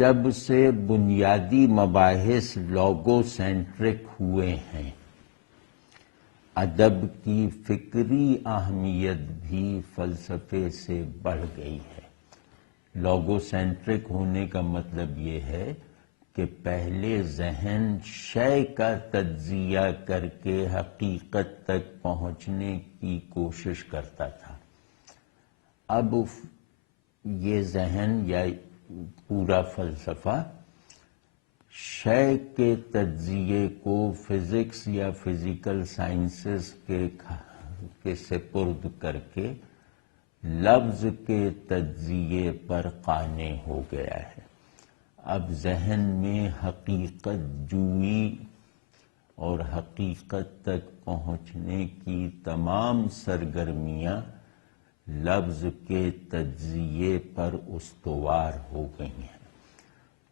جب سے بنیادی مباحث لوگو سینٹرک ہوئے ہیں، ادب کی فکری اہمیت بھی فلسفے سے بڑھ گئی ہے۔ لوگو سینٹرک ہونے کا مطلب یہ ہے کہ پہلے ذہن شے کا تجزیہ کر کے حقیقت تک پہنچنے کی کوشش کرتا تھا۔ اب یہ ذہن یا پورا فلسفہ شے کے تجزیے کو فزکس یا فزیکل سائنسز کے سپرد کر کے لفظ کے تجزیے پر قانع ہو گیا ہے۔ اب ذہن میں حقیقت جوئی اور حقیقت تک پہنچنے کی تمام سرگرمیاں لفظ کے تجزیے پر استوار ہو گئی ہیں۔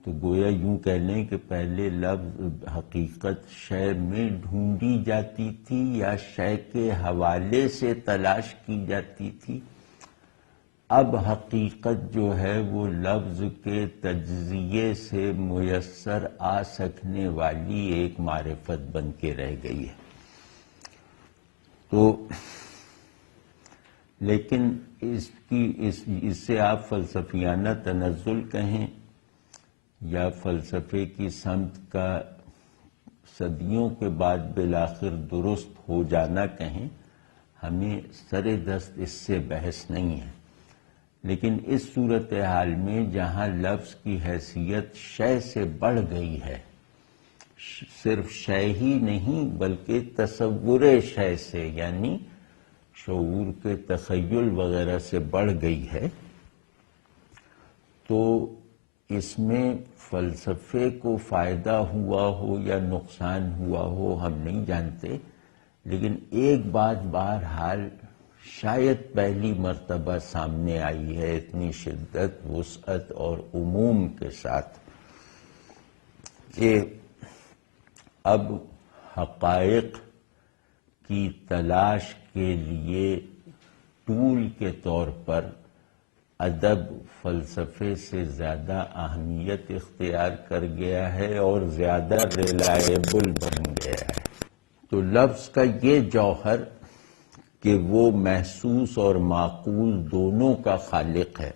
تو گویا یوں کہہ لیں کہ پہلے لفظ حقیقت شے میں ڈھونڈی جاتی تھی یا شے کے حوالے سے تلاش کی جاتی تھی، اب حقیقت جو ہے وہ لفظ کے تجزیے سے میسر آ سکنے والی ایک معرفت بن کے رہ گئی ہے۔ تو لیکن اس سے آپ فلسفیانہ تنزل کہیں یا فلسفے کی سمت کا صدیوں کے بعد بالآخر درست ہو جانا کہیں، ہمیں سر دست اس سے بحث نہیں ہے۔ لیکن اس صورتحال میں جہاں لفظ کی حیثیت شے سے بڑھ گئی ہے، صرف شے ہی نہیں بلکہ تصور شے سے یعنی شعور کے تخیل وغیرہ سے بڑھ گئی ہے، تو اس میں فلسفے کو فائدہ ہوا ہو یا نقصان ہوا ہو ہم نہیں جانتے، لیکن ایک بات بہرحال شاید پہلی مرتبہ سامنے آئی ہے اتنی شدت، وسعت اور عموم کے ساتھ کہ اب حقائق کی تلاش کے لیے ٹول کے طور پر ادب فلسفے سے زیادہ اہمیت اختیار کر گیا ہے اور زیادہ ریلائبل بن گیا ہے۔ تو لفظ کا یہ جوہر کہ وہ محسوس اور معقول دونوں کا خالق ہے،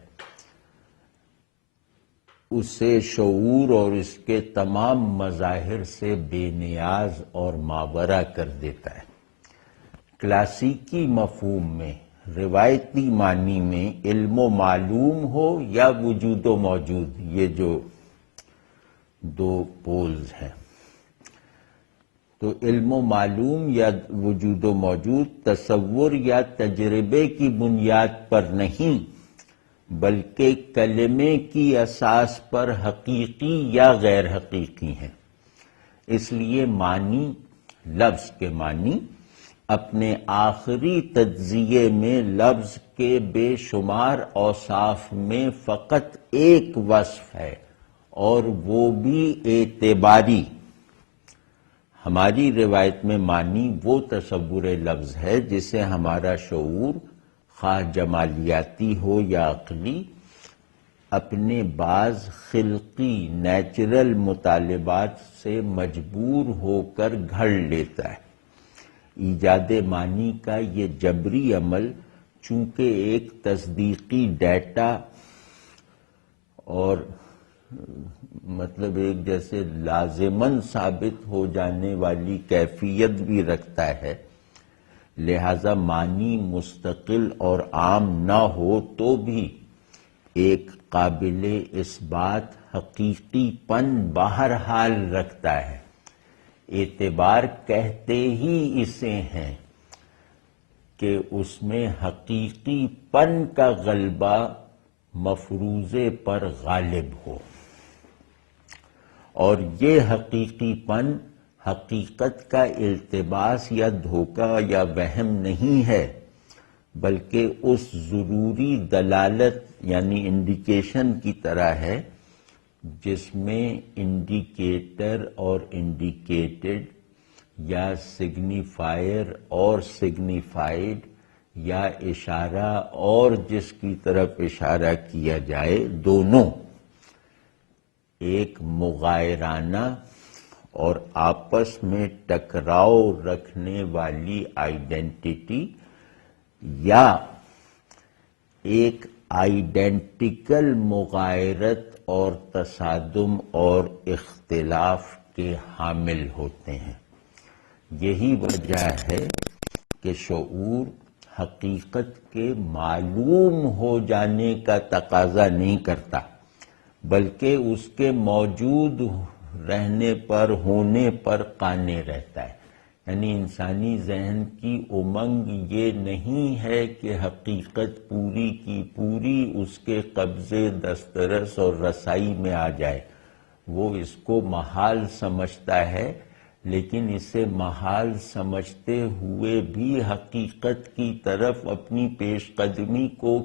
اسے شعور اور اس کے تمام مظاہر سے بے نیاز اور ماورا کر دیتا ہے۔ کلاسیکی مفہوم میں، روایتی معنی میں علم و معلوم ہو یا وجود و موجود، یہ جو دو پولز ہیں، تو علم و معلوم یا وجود و موجود تصور یا تجربے کی بنیاد پر نہیں بلکہ کلمے کی اساس پر حقیقی یا غیر حقیقی ہیں۔ اس لیے معنی، لفظ کے معنی اپنے آخری تجزیے میں لفظ کے بے شمار اوصاف میں فقط ایک وصف ہے اور وہ بھی اعتباری۔ ہماری روایت میں معنی وہ تصور لفظ ہے جسے ہمارا شعور، خواہ جمالیاتی ہو یا عقلی، اپنے بعض خلقی نیچرل مطالبات سے مجبور ہو کر گھڑ لیتا ہے۔ ایجاد معنی کا یہ جبری عمل چونکہ ایک تصدیقی ڈیٹا اور مطلب ایک جیسے لازماً ثابت ہو جانے والی کیفیت بھی رکھتا ہے، لہذا معنی مستقل اور عام نہ ہو تو بھی ایک قابل اثبات حقیقی پن بہرحال رکھتا ہے۔ اعتبار کہتے ہی اسے ہیں کہ اس میں حقیقی پن کا غلبہ مفروضے پر غالب ہو، اور یہ حقیقی پن حقیقت کا التباس یا دھوکہ یا وہم نہیں ہے، بلکہ اس ضروری دلالت یعنی انڈیکیشن کی طرح ہے جس میں انڈیکیٹر اور انڈیکیٹڈ یا سگنیفائر اور سگنیفائڈ یا اشارہ اور جس کی طرف اشارہ کیا جائے دونوں ایک مغائرانہ اور آپس میں ٹکراؤ رکھنے والی آئیڈینٹی یا ایک آئیڈینٹیکل مغایرت اور تصادم اور اختلاف کے حامل ہوتے ہیں۔ یہی وجہ ہے کہ شعور حقیقت کے معلوم ہو جانے کا تقاضا نہیں کرتا، بلکہ اس کے موجود رہنے پر ہونے پر قانع رہتا ہے۔ یعنی انسانی ذہن کی امنگ یہ نہیں ہے کہ حقیقت پوری کی پوری اس کے قبضے، دسترس اور رسائی میں آ جائے۔ وہ اس کو محال سمجھتا ہے، لیکن اسے محال سمجھتے ہوئے بھی حقیقت کی طرف اپنی پیش قدمی کو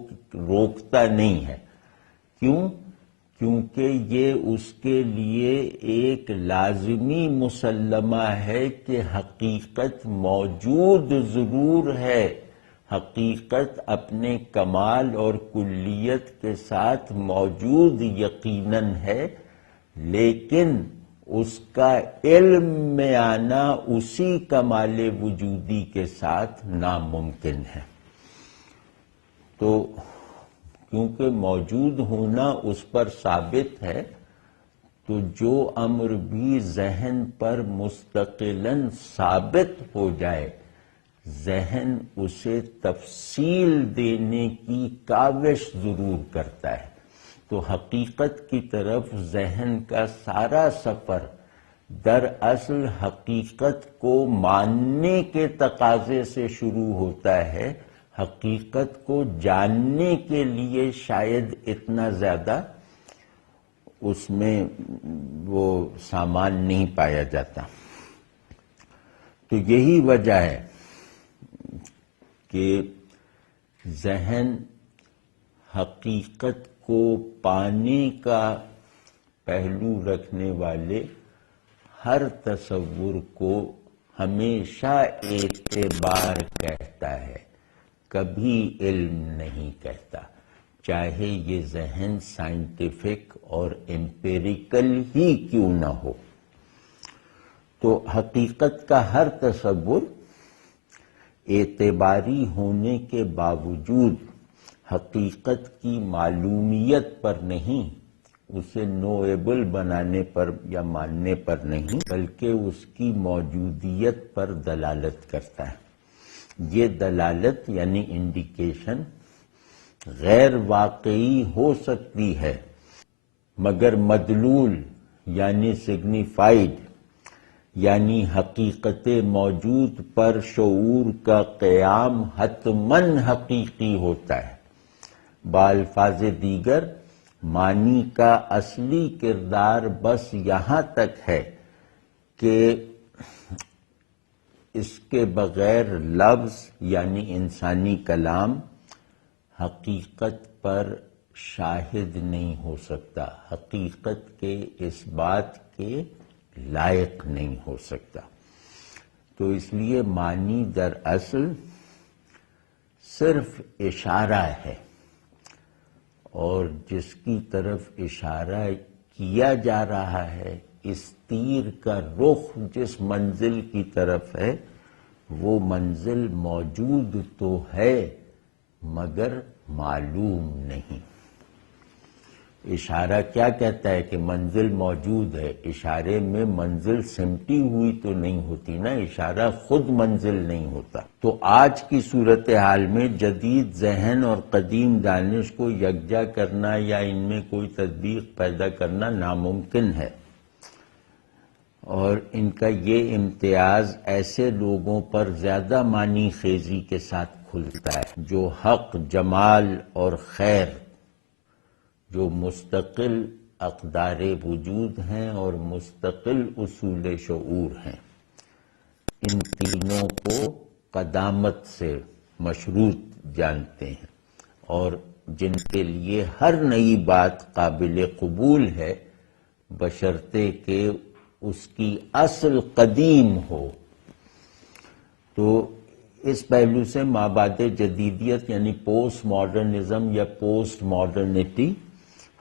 روکتا نہیں ہے۔ کیوں؟ کیونکہ یہ اس کے لیے ایک لازمی مسلمہ ہے کہ حقیقت موجود ضرور ہے، حقیقت اپنے کمال اور کلیت کے ساتھ موجود یقیناً ہے، لیکن اس کا علم میں آنا اسی کمال وجودی کے ساتھ ناممکن ہے۔ تو کیونکہ موجود ہونا اس پر ثابت ہے، تو جو امر بھی ذہن پر مستقلاً ثابت ہو جائے، ذہن اسے تفصیل دینے کی کاوش ضرور کرتا ہے۔ تو حقیقت کی طرف ذہن کا سارا سفر دراصل حقیقت کو ماننے کے تقاضے سے شروع ہوتا ہے، حقیقت کو جاننے کے لیے شاید اتنا زیادہ اس میں وہ سامان نہیں پایا جاتا۔ تو یہی وجہ ہے کہ ذہن حقیقت کو پانے کا پہلو رکھنے والے ہر تصور کو ہمیشہ اعتبار کہتا ہے، کبھی علم نہیں کہتا، چاہے یہ ذہن سائنٹیفک اور امپیریکل ہی کیوں نہ ہو۔ تو حقیقت کا ہر تصور اعتباری ہونے کے باوجود حقیقت کی معلومیت پر نہیں، اسے نویبل بنانے پر یا ماننے پر نہیں، بلکہ اس کی موجودیت پر دلالت کرتا ہے۔ یہ دلالت یعنی انڈیکیشن غیر واقعی ہو سکتی ہے، مگر مدلول یعنی سگنیفائیڈ یعنی حقیقت موجود پر شعور کا قیام حتماً حقیقی ہوتا ہے۔ بالفاظ دیگر، معنی کا اصلی کردار بس یہاں تک ہے کہ اس کے بغیر لفظ یعنی انسانی کلام حقیقت پر شاہد نہیں ہو سکتا، حقیقت کے اس بات کے لائق نہیں ہو سکتا۔ تو اس لیے معنی دراصل صرف اشارہ ہے، اور جس کی طرف اشارہ کیا جا رہا ہے، اس تیر کا رخ جس منزل کی طرف ہے، وہ منزل موجود تو ہے مگر معلوم نہیں۔ اشارہ کیا کہتا ہے کہ منزل موجود ہے، اشارے میں منزل سمٹی ہوئی تو نہیں ہوتی نا، اشارہ خود منزل نہیں ہوتا۔ تو آج کی صورتحال میں جدید ذہن اور قدیم دانش کو یکجا کرنا یا ان میں کوئی تطبیق پیدا کرنا ناممکن ہے، اور ان کا یہ امتیاز ایسے لوگوں پر زیادہ معنی خیزی کے ساتھ کھلتا ہے جو حق، جمال اور خیر، جو مستقل اقدار وجود ہیں اور مستقل اصول شعور ہیں، ان تینوں کو قدامت سے مشروط جانتے ہیں، اور جن کے لیے ہر نئی بات قابل قبول ہے بشرطے کہ اس کی اصل قدیم ہو۔ تو اس پہلو سے مابعد جدیدیت یعنی پوسٹ ماڈرنزم یا پوسٹ ماڈرنٹی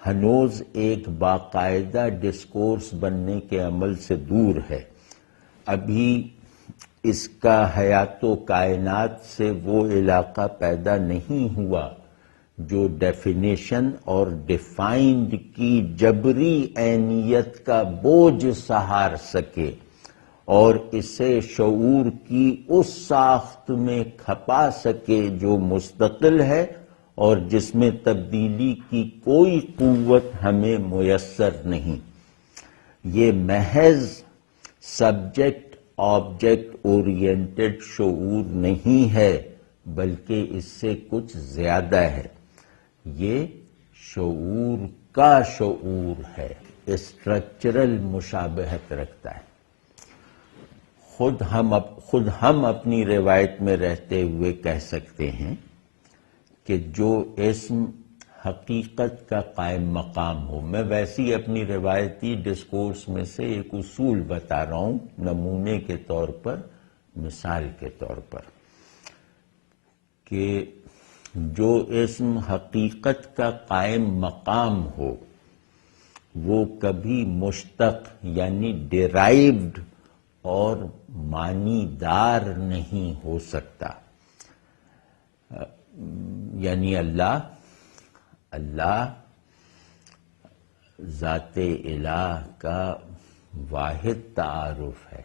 ہنوز ایک باقاعدہ ڈسکورس بننے کے عمل سے دور ہے. ابھی اس کا حیات و کائنات سے وہ علاقہ پیدا نہیں ہوا جو ڈیفینیشن اور ڈیفائنڈ کی جبری عینیت کا بوجھ سہار سکے اور اسے شعور کی اس ساخت میں کھپا سکے جو مستقل ہے اور جس میں تبدیلی کی کوئی قوت ہمیں میسر نہیں. یہ محض سبجیکٹ آبجیکٹ اورینٹڈ شعور نہیں ہے بلکہ اس سے کچھ زیادہ ہے. یہ شعور کا شعور ہے، اسٹرکچرل مشابہت رکھتا ہے. خود ہم اپنی روایت میں رہتے ہوئے کہہ سکتے ہیں کہ جو اسم حقیقت کا قائم مقام ہو. میں ویسی اپنی روایتی ڈسکورس میں سے ایک اصول بتا رہا ہوں نمونے کے طور پر، مثال کے طور پر، کہ جو اسم حقیقت کا قائم مقام ہو وہ کبھی مشتق یعنی ڈیرائیوڈ اور معنی دار نہیں ہو سکتا. یعنی اللہ ذات الہ کا واحد تعارف ہے.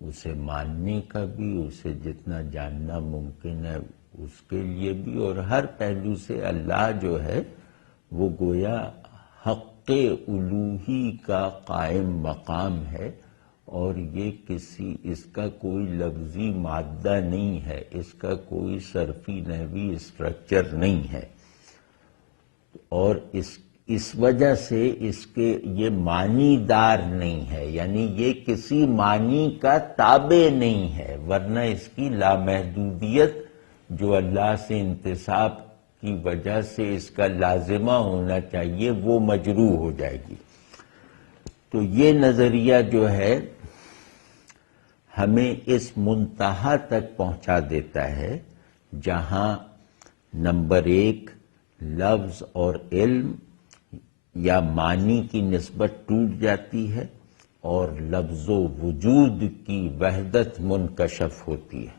اسے ماننے کا بھی، اسے جتنا جاننا ممکن ہے اس کے لیے بھی، اور ہر پہلو سے اللہ جو ہے وہ گویا حق الوہی کا قائم مقام ہے، اور یہ اس کا کوئی لفظی مادہ نہیں ہے، اس کا کوئی صرفی نحوی اسٹرکچر نہیں ہے، اور اس وجہ سے اس کے یہ معنی دار نہیں ہے، یعنی یہ کسی معنی کا تابع نہیں ہے، ورنہ اس کی لامحدودیت جو اللہ سے انتساب کی وجہ سے اس کا لازمہ ہونا چاہیے وہ مجروح ہو جائے گی. تو یہ نظریہ جو ہے ہمیں اس منتہا تک پہنچا دیتا ہے جہاں نمبر 1 لفظ اور علم یا معنی کی نسبت ٹوٹ جاتی ہے اور لفظ و وجود کی وحدت منکشف ہوتی ہے.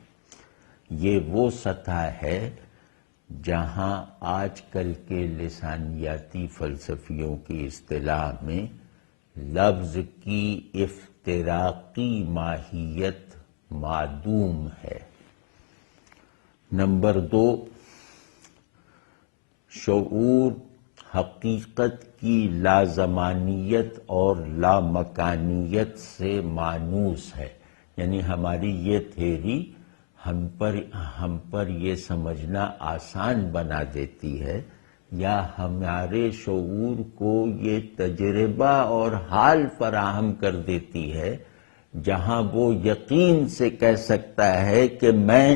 یہ وہ سطح ہے جہاں آج کل کے لسانیاتی فلسفیوں کی اصطلاح میں لفظ کی افتراقی ماہیت معدوم ہے. نمبر 2 شعور حقیقت کی لازمانیت اور لامکانیت سے مانوس ہے. یعنی ہماری یہ تھیری ہم پر یہ سمجھنا آسان بنا دیتی ہے یا ہمارے شعور کو یہ تجربہ اور حال فراہم کر دیتی ہے جہاں وہ یقین سے کہہ سکتا ہے کہ میں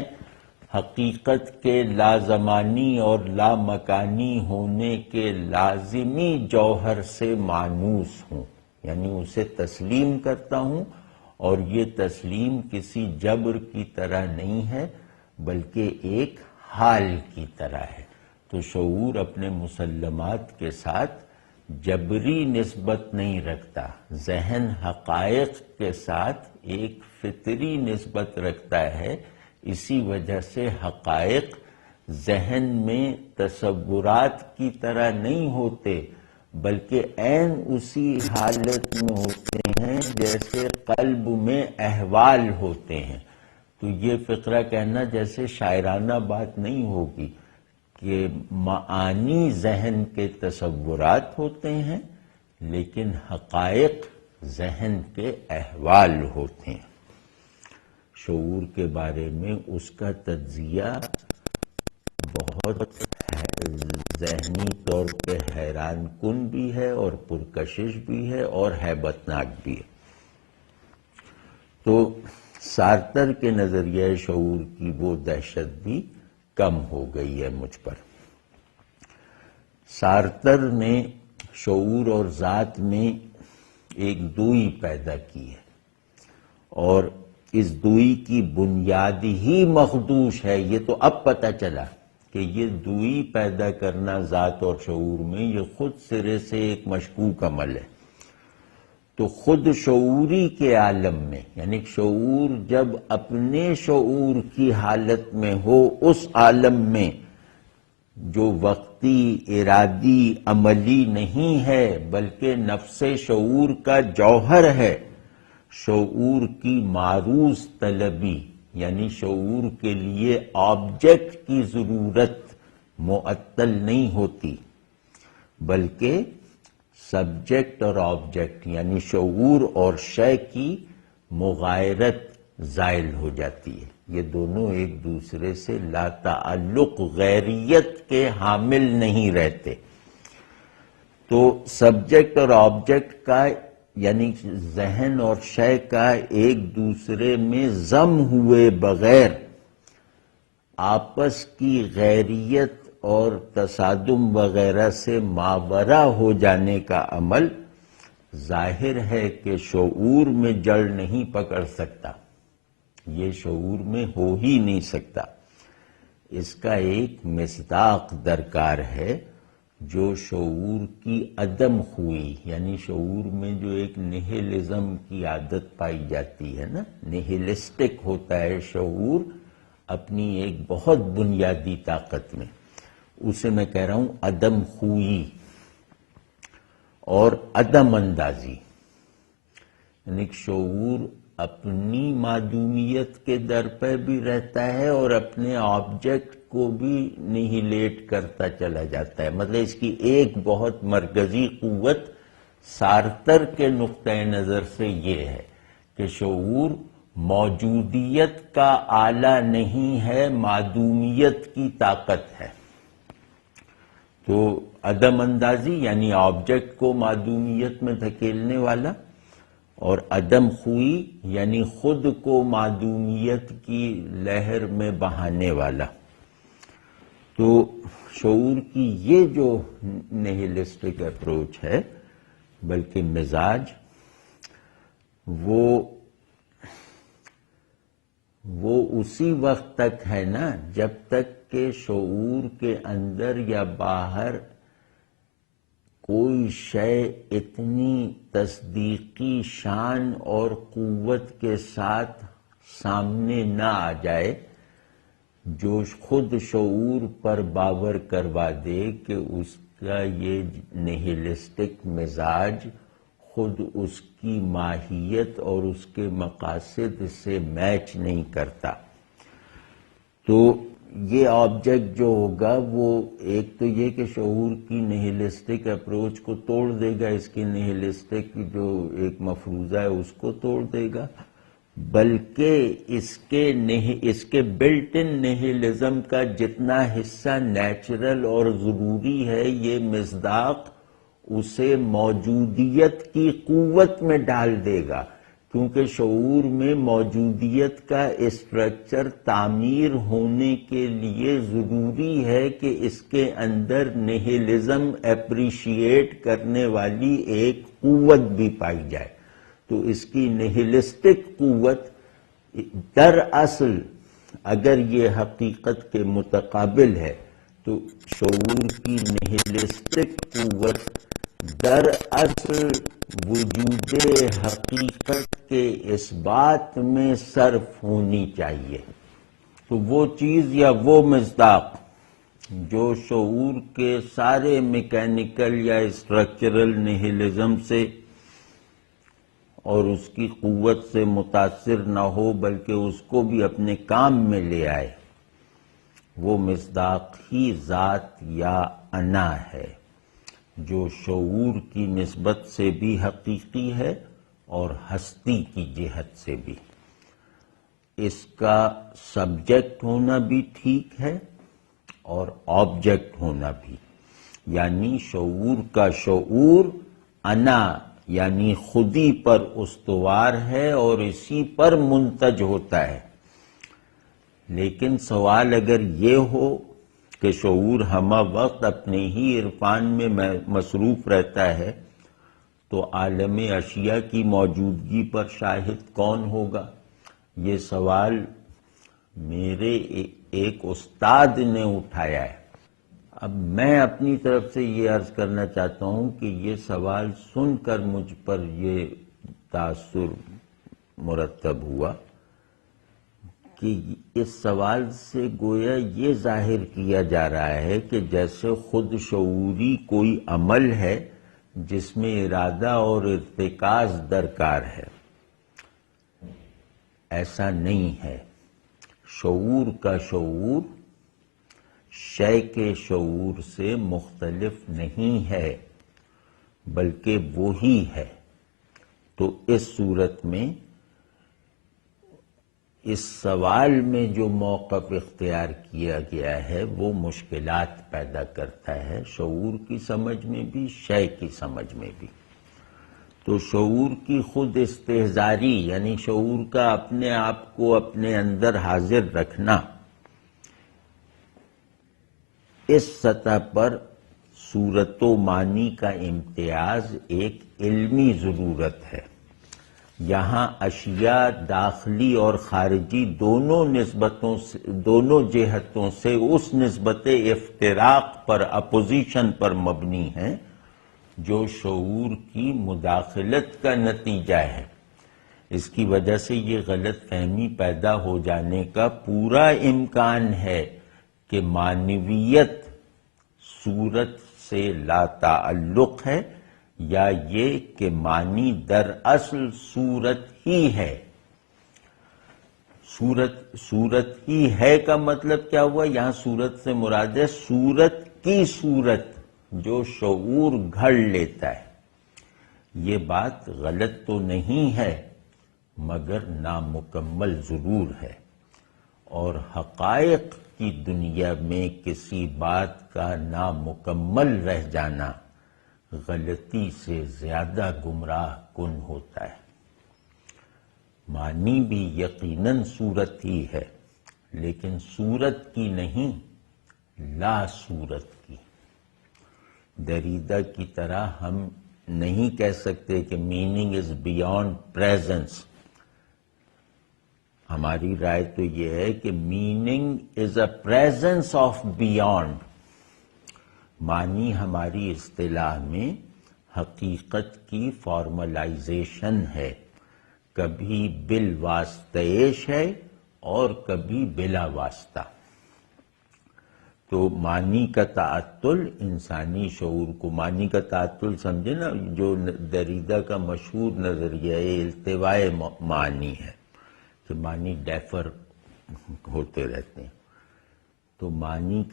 حقیقت کے لازمانی اور لامکانی ہونے کے لازمی جوہر سے مانوس ہوں، یعنی اسے تسلیم کرتا ہوں، اور یہ تسلیم کسی جبر کی طرح نہیں ہے بلکہ ایک حال کی طرح ہے. تو شعور اپنے مسلمات کے ساتھ جبری نسبت نہیں رکھتا، ذہن حقائق کے ساتھ ایک فطری نسبت رکھتا ہے. اسی وجہ سے حقائق ذہن میں تصورات کی طرح نہیں ہوتے بلکہ عین اسی حالت میں ہوتے ہیں جیسے قلب میں احوال ہوتے ہیں. تو یہ فقرہ کہنا جیسے شاعرانہ بات نہیں ہوگی کہ معانی ذہن کے تصورات ہوتے ہیں لیکن حقائق ذہن کے احوال ہوتے ہیں. شعور کے بارے میں اس کا تجزیہ بہت ذہنی طور پہ حیران کن بھی ہے اور پرکشش بھی ہے اور ہیبتناک بھی ہے. تو سارتر کے نظریہ شعور کی وہ دہشت بھی کم ہو گئی ہے مجھ پر. سارتر نے شعور اور ذات میں ایک دوئی پیدا کی ہے اور اس دوئی کی بنیاد ہی مخدوش ہے. یہ تو اب پتہ چلا کہ یہ دوئی پیدا کرنا ذات اور شعور میں یہ خود سرے سے ایک مشکوک عمل ہے. تو خود شعوری کے عالم میں، یعنی شعور جب اپنے شعور کی حالت میں ہو، اس عالم میں جو وقتی، ارادی، عملی نہیں ہے بلکہ نفس شعور کا جوہر ہے، شعور کی معروض طلبی، یعنی شعور کے لیے آبجیکٹ کی ضرورت معطل نہیں ہوتی، بلکہ سبجیکٹ اور آبجیکٹ یعنی شعور اور شے کی مغایرت زائل ہو جاتی ہے. یہ دونوں ایک دوسرے سے لا تعلق غیریت کے حامل نہیں رہتے. تو سبجیکٹ اور آبجیکٹ کا یعنی ذہن اور شے کا ایک دوسرے میں ضم ہوئے بغیر آپس کی غیریت اور تصادم وغیرہ سے ماورا ہو جانے کا عمل ظاہر ہے کہ شعور میں جڑ نہیں پکڑ سکتا. یہ شعور میں ہو ہی نہیں سکتا. اس کا ایک مصداق درکار ہے جو شعور کی عدم خوئی، یعنی شعور میں جو ایک نہیلزم کی عادت پائی جاتی ہے نا، نہیلسٹک ہوتا ہے شعور اپنی ایک بہت بنیادی طاقت میں، اسے میں کہہ رہا ہوں عدم خوئی اور عدم اندازی. یعنی شعور اپنی معدومیت کے در پہ بھی رہتا ہے اور اپنے آبجیکٹ کو بھی نہیلیٹ کرتا چلا جاتا ہے. مطلب اس کی ایک بہت مرکزی قوت سارتر کے نقطۂ نظر سے یہ ہے کہ شعور موجودیت کا آلہ نہیں ہے، معدومیت کی طاقت ہے. تو عدم اندازی یعنی آبجیکٹ کو معدومیت میں دھکیلنے والا، اور عدم خوئی یعنی خود کو معدومیت کی لہر میں بہانے والا. تو شعور کی یہ جو نہیلسٹک اپروچ ہے، بلکہ مزاج، وہ اسی وقت تک ہے نا جب تک کہ شعور کے اندر یا باہر کوئی شے اتنی تصدیقی شان اور قوت کے ساتھ سامنے نہ آ جائے جو خود شعور پر باور کروا دے کہ اس کا یہ نہیلسٹک مزاج خود اس کی ماہیت اور اس کے مقاصد سے میچ نہیں کرتا. تو یہ آبجیکٹ جو ہوگا وہ ایک تو یہ کہ شعور کی نہیلسٹک اپروچ کو توڑ دے گا، اس کی نہیلسٹک جو ایک مفروضہ ہے اس کو توڑ دے گا، بلکہ اس کے بلٹ ان نہیلزم کا جتنا حصہ نیچرل اور ضروری ہے، یہ مصداق اسے موجودیت کی قوت میں ڈال دے گا، کیونکہ شعور میں موجودیت کا اسٹرکچر تعمیر ہونے کے لیے ضروری ہے کہ اس کے اندر نہیلزم اپریشیٹ کرنے والی ایک قوت بھی پائی جائے. تو اس کی نہیلسٹک قوت دراصل اگر یہ حقیقت کے متقابل ہے تو شعور کی نہیلسٹک قوت دراصل وجود حقیقت کے اس بات میں صرف ہونی چاہیے. تو وہ چیز یا وہ مصداق جو شعور کے سارے میکینیکل یا اسٹرکچرل نہیلزم سے اور اس کی قوت سے متاثر نہ ہو بلکہ اس کو بھی اپنے کام میں لے آئے، وہ مصداق ہی ذات یا انا ہے جو شعور کی نسبت سے بھی حقیقی ہے اور ہستی کی جہت سے بھی. اس کا سبجیکٹ ہونا بھی ٹھیک ہے اور آبجیکٹ ہونا بھی، یعنی شعور کا شعور انا یعنی خودی پر استوار ہے اور اسی پر منتج ہوتا ہے. لیکن سوال اگر یہ ہو کہ شعور ہمہ وقت اپنے ہی عرفان میں مصروف رہتا ہے تو عالم اشیاء کی موجودگی پر شاہد کون ہوگا؟ یہ سوال میرے ایک استاد نے اٹھایا ہے۔ اب میں اپنی طرف سے یہ عرض کرنا چاہتا ہوں کہ یہ سوال سن کر مجھ پر یہ تاثر مرتب ہوا کہ اس سوال سے گویا یہ ظاہر کیا جا رہا ہے کہ جیسے خود شعوری کوئی عمل ہے جس میں ارادہ اور ارتکاز درکار ہے، ایسا نہیں ہے۔ شعور کا شعور شے کے شعور سے مختلف نہیں ہے، بلکہ وہی ہے۔ تو اس صورت میں اس سوال میں جو موقف اختیار کیا گیا ہے وہ مشکلات پیدا کرتا ہے، شعور کی سمجھ میں بھی، شے کی سمجھ میں بھی۔ تو شعور کی خود استحضاری، یعنی شعور کا اپنے آپ کو اپنے اندر حاضر رکھنا، اس سطح پر صورت و معنی کا امتیاز ایک علمی ضرورت ہے۔ یہاں اشیاء داخلی اور خارجی دونوں جہتوں سے اس نسبت افتراق پر، اپوزیشن پر مبنی ہیں جو شعور کی مداخلت کا نتیجہ ہے۔ اس کی وجہ سے یہ غلط فہمی پیدا ہو جانے کا پورا امکان ہے کہ معنویت صورت سے لا تعلق ہے، یا یہ کہ معنی در اصل صورت ہی ہے۔ صورت ہی ہے کا مطلب کیا ہوا؟ یہاں صورت سے مراد ہے صورت کی صورت جو شعور گھڑ لیتا ہے۔ یہ بات غلط تو نہیں ہے مگر نامکمل ضرور ہے، اور حقائق کی دنیا میں کسی بات کا نامکمل رہ جانا غلطی سے زیادہ گمراہ کن ہوتا ہے۔ معنی بھی یقیناً صورت ہی ہے، لیکن صورت کی نہیں، لا صورت کی۔ دریدہ کی طرح ہم نہیں کہہ سکتے کہ میننگ از بیانڈ پریزنس۔ ہماری رائے تو یہ ہے کہ meaning is a presence of beyond. معنی ہماری اصطلاح میں حقیقت کی فارملائزیشن ہے، کبھی بالواسطیش ہے اور کبھی بلا واسطہ۔ تو معنی کا تعطل انسانی شعور کو، معنی کا تعطل سمجھے نا، جو دریدہ کا مشہور نظریہ التواء معنی ہے کہ معنی ڈیفر ہوتے رہتے ہیں۔ تو معنی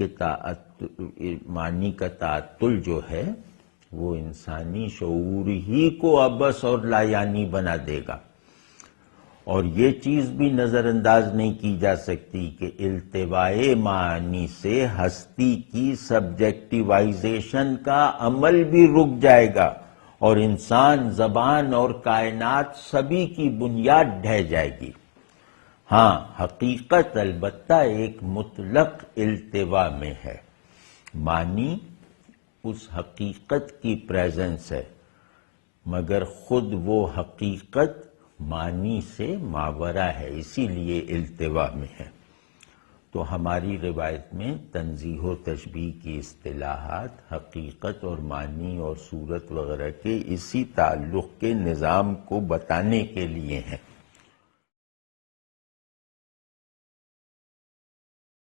کا تعطل جو ہے وہ انسانی شعور ہی کو عبث اور لایعنی بنا دے گا۔ اور یہ چیز بھی نظر انداز نہیں کی جا سکتی کہ التواء معنی سے ہستی کی سبجیکٹیوائزیشن کا عمل بھی رک جائے گا، اور انسان، زبان اور کائنات سبھی کی بنیاد ڈھہ جائے گی۔ ہاں، حقیقت البتہ ایک مطلق التواء میں ہے۔ معنی اس حقیقت کی پریزنس ہے، مگر خود وہ حقیقت معنی سے ماورا ہے، اسی لیے التواء میں ہے۔ تو ہماری روایت میں تنزیہ و تشبیہ کی اصطلاحات حقیقت اور معنی اور صورت وغیرہ کے اسی تعلق کے نظام کو بتانے کے لیے ہیں۔